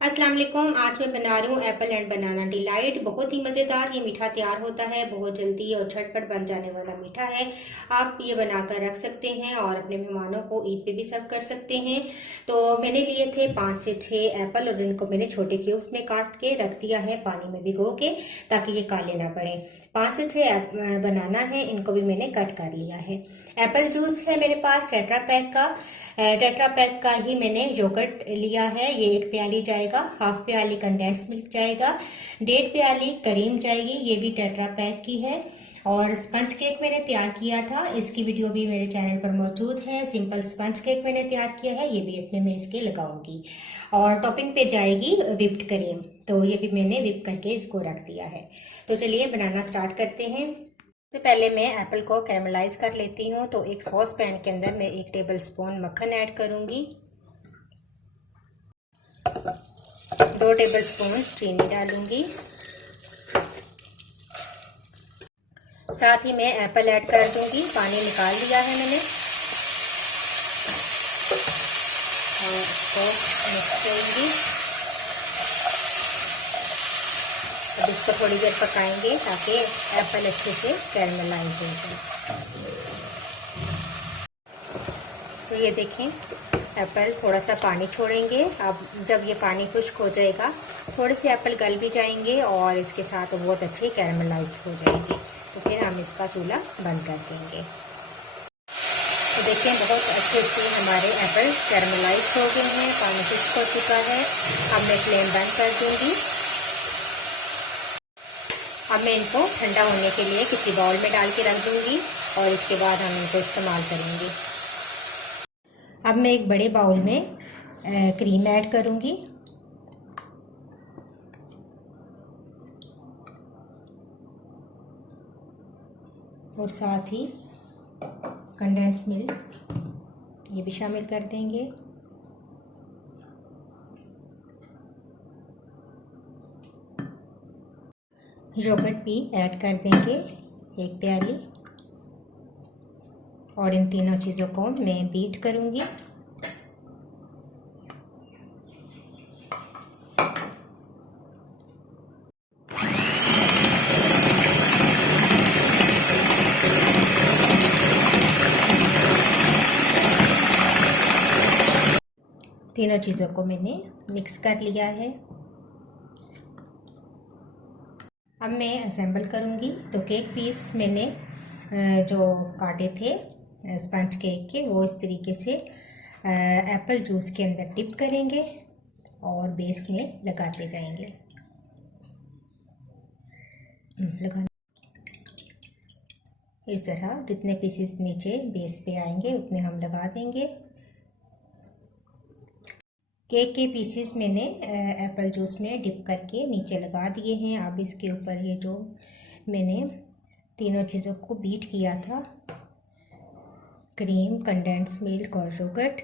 अस्सलाम वालेकुम। आज मैं बना रही हूँ एप्पल एंड बनाना डिलाइट। बहुत ही मज़ेदार ये मीठा तैयार होता है। बहुत जल्दी और झटपट बन जाने वाला मीठा है। आप ये बनाकर रख सकते हैं और अपने मेहमानों को ईद पे भी सर्व कर सकते हैं। तो मैंने लिए थे 5 से 6 एप्पल और इनको मैंने छोटे क्यूब्स में काट के रख दिया है पानी में भिगो के, ताकि ये काले ना पड़े। 5 से 6 बनाना है, इनको भी मैंने कट कर लिया है। एप्पल जूस है मेरे पास टेट्रा पैक का ही मैंने योगर्ट लिया है। ये 1 प्याली जाएगा, हाफ प्याली कंडेंस मिल्क जाएगा, 1.5 प्याली करीम जाएगी, ये भी टेट्रा पैक की है। और स्पंज केक मैंने तैयार किया था, इसकी वीडियो भी मेरे चैनल पर मौजूद है। सिंपल स्पंज केक मैंने तैयार किया है, ये भी इसमें मैं इसके लगाऊंगी। और टॉपिंग पे जाएगी विप्ड क्रीम, तो ये भी मैंने विप करके इसको रख दिया है। तो चलिए बनाना स्टार्ट करते हैं। सबसे पहले मैं एप्पल को कैरमलाइज कर लेती हूँ। तो एक सॉस पैन के अंदर मैं 1 टेबल स्पून मक्खन ऐड करूँगी, 2 टेबल स्पून चीनी डालूंगी, साथ ही मैं एप्पल ऐड कर दूंगी। पानी निकाल लिया है मैंने और इसको मिक्स करूंगी। अब इसको थोड़ी देर पकाएंगे ताकि एप्पल अच्छे से कैरमलाइज हो जाए। तो ये देखें, एप्पल थोड़ा सा पानी छोड़ेंगे। अब जब ये पानी खुश्क हो जाएगा, थोड़े से एप्पल गल भी जाएंगे और इसके साथ बहुत अच्छे कैरमलाइज्ड हो जाएंगे। तो फिर हम इसका चूल्हा बंद कर देंगे। तो देखें, बहुत अच्छे से हमारे एप्पल कैरमलाइज हो गए हैं, पानी खुश्क हो चुका है। अब मैं फ्लेम बंद कर दूंगी। अब मैं इनको ठंडा होने के लिए किसी बाउल में डाल के रख दूंगी और इसके बाद हम इनको इस्तेमाल करेंगे। अब मैं एक बड़े बाउल में क्रीम ऐड करूंगी और साथ ही कंडेंस मिल्क ये भी शामिल कर देंगे। योगर्ट भी ऐड कर देंगे 1 प्याली और इन तीनों चीज़ों को मैं बीट करूंगी। तीनों चीज़ों को मैंने मिक्स कर लिया है। अब मैं असेंबल करूंगी। तो केक पीस मैंने जो काटे थे स्पंज केक के, वो इस तरीके से एप्पल जूस के अंदर डिप करेंगे और बेस में लगाते जाएंगे। लगाना इस तरह, जितने पीसेस नीचे बेस पे आएंगे उतने हम लगा देंगे। केक के पीसेस मैंने एप्पल जूस में डिप करके नीचे लगा दिए हैं। अब इसके ऊपर ये जो मैंने तीनों चीज़ों को बीट किया था, क्रीम, कंडेंस मिल्क और योगर्ट,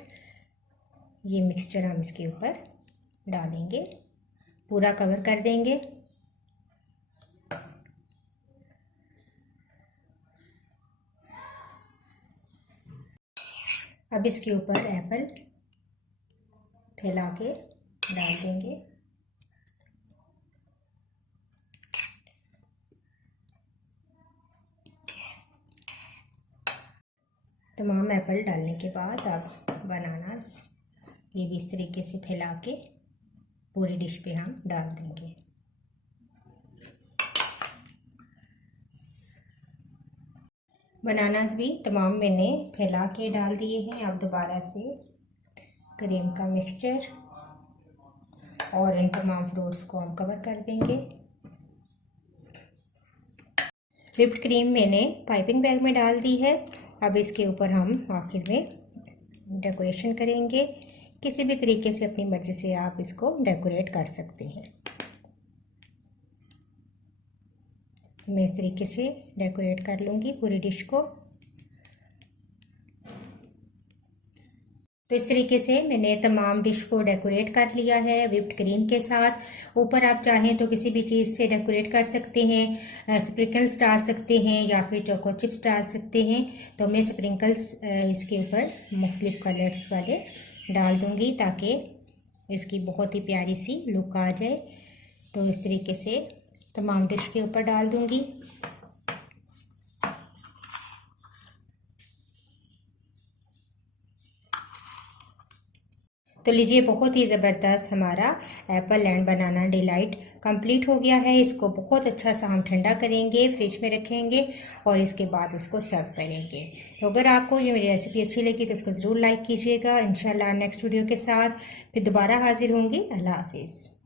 ये मिक्सचर हम इसके ऊपर डालेंगे, पूरा कवर कर देंगे। अब इसके ऊपर एप्पल फैला के डाल देंगे। तमाम एप्पल डालने के बाद अब बनानास ये भी इस तरीके से फैला के पूरी डिश पे हम डाल देंगे। बनानास भी तमाम मैंने फैला के डाल दिए हैं। अब दोबारा से क्रीम का मिक्सचर और इन तमाम फ्रूट्स को हम कवर कर देंगे। व्हिप्ड क्रीम मैंने पाइपिंग बैग में डाल दी है। अब इसके ऊपर हम आखिर में डेकोरेशन करेंगे। किसी भी तरीके से अपनी मर्ज़ी से आप इसको डेकोरेट कर सकते हैं। मैं इस तरीके से डेकोरेट कर लूँगी पूरी डिश को। तो इस तरीके से मैंने तमाम डिश को डेकोरेट कर लिया है व्हिप्ड क्रीम के साथ। ऊपर आप चाहें तो किसी भी चीज़ से डेकोरेट कर सकते हैं, स्प्रिंकल्स डाल सकते हैं या फिर चोको चिप्स डाल सकते हैं। तो मैं स्प्रिंकल्स इसके ऊपर मुख्तलिफ कलर्स वाले डाल दूँगी ताकि इसकी बहुत ही प्यारी सी लुक आ जाए। तो इस तरीके से तमाम डिश के ऊपर डाल दूंगी। तो लीजिए, बहुत ही ज़बरदस्त हमारा Apple and banana delight complete हो गया है। इसको बहुत अच्छा सा हम ठंडा करेंगे, फ्रिज में रखेंगे और इसके बाद इसको सर्व करेंगे। तो अगर आपको ये मेरी रेसिपी अच्छी लगी तो इसको ज़रूर लाइक कीजिएगा। इंशाल्लाह नेक्स्ट वीडियो के साथ फिर दोबारा हाजिर होंगी। अल्लाह हाफिज़।